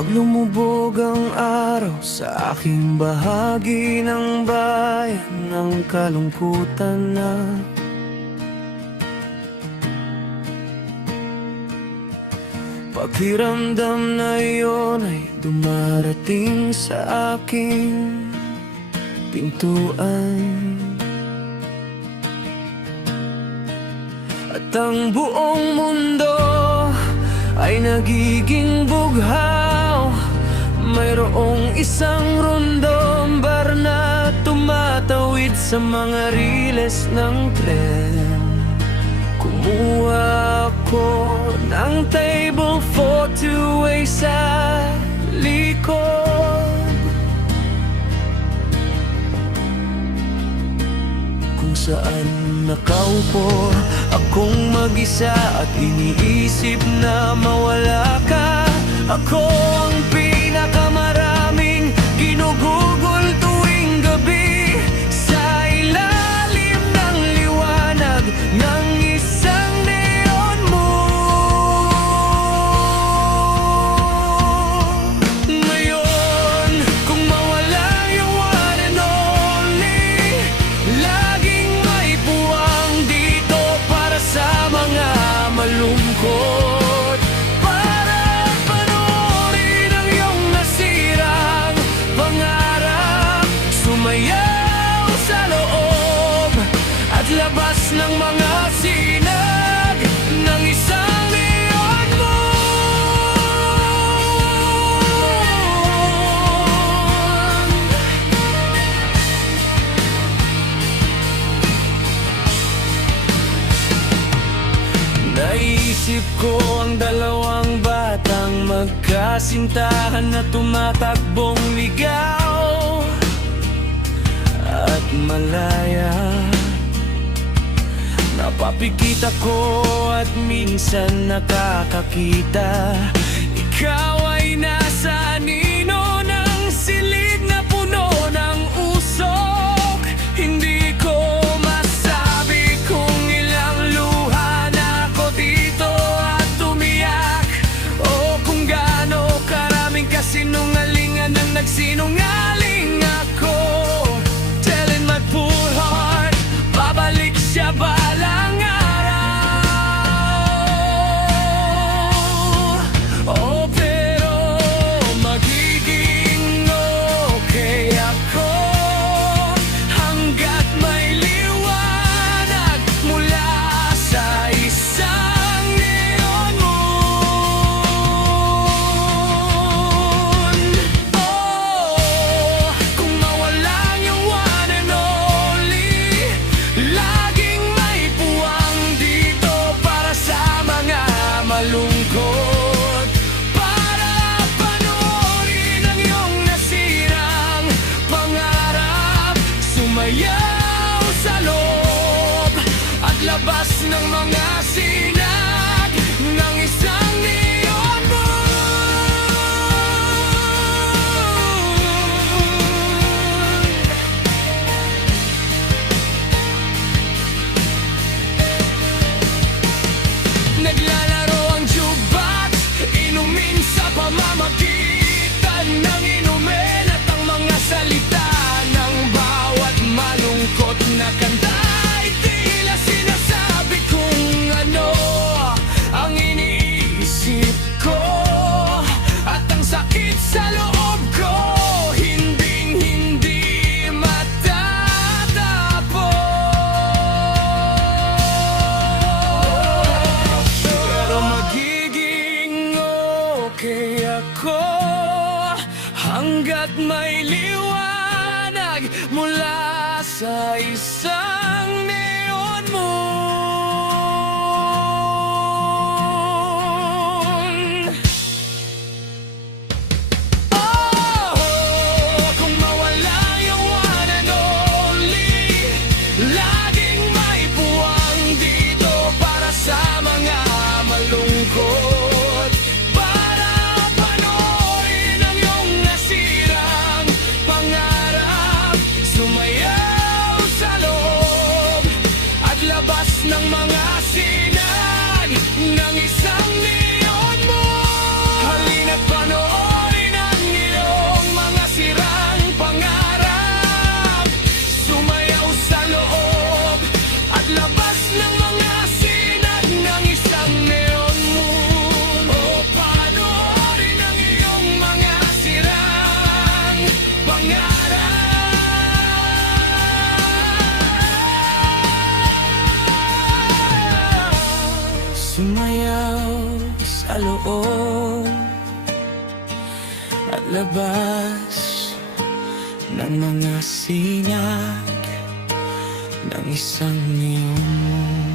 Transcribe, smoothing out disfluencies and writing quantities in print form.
Pag lumubog ang araw sa aking bahagi ng bayan ng kalungkutan na pakiramdam na iyon ay dumarating sa aking pintuan. At ang buong mundo ay nagiging bughaw. Mayroong isang rondombar na tumatawid sa mga riles ng tren. Kumuha ako ng table for two way sa likod, kung saan nakaupo akong mag-isa at iniisip na mawala ka. Ako ang pinakamaraming ginugugol tuwing gabi sa ilalim ng liwanag ng isang neon moon. Ngayon, kung mawala yung one and only, laging may puwang dito para sa mga malungkot. Labas ng mga sinag ng isang neon moon. Naisip ko ang dalawang batang magkasintahan na tumatakbong ligaw at malaya. Napapikit ako at minsan nakakakita. Ikaw ay nasa anino ng silid na puno ng usok. Hindi ko masabi kung ilang luha na ako dito at tumiyak, o kung gaano karaming kasinungalingan ang nagsinungaling ako. Telling my poor heart, babalik siya ba? Sumayaw sa loob at labas ng mga sinag ng isang neon moon. Naglalaro ang jukebox, inumin sa pamamagitan ng inumin at ang mga salita ng bawat malungkot na kanta ay tila sinasabi kung ano ang iniisip ko. At ang sakit sa loob ko hinding-hindi matatapos. Pero magiging okay ako hanggat may liwanag mula sa isang neon moon. Oh, kung mawala yung one and only, laging may puwang dito para sa mga malungkot. Para panoorin ang iyong nasirang pangarap. Sumayaw sa loob kaloob at labas ng mga sinyag ng isang neon.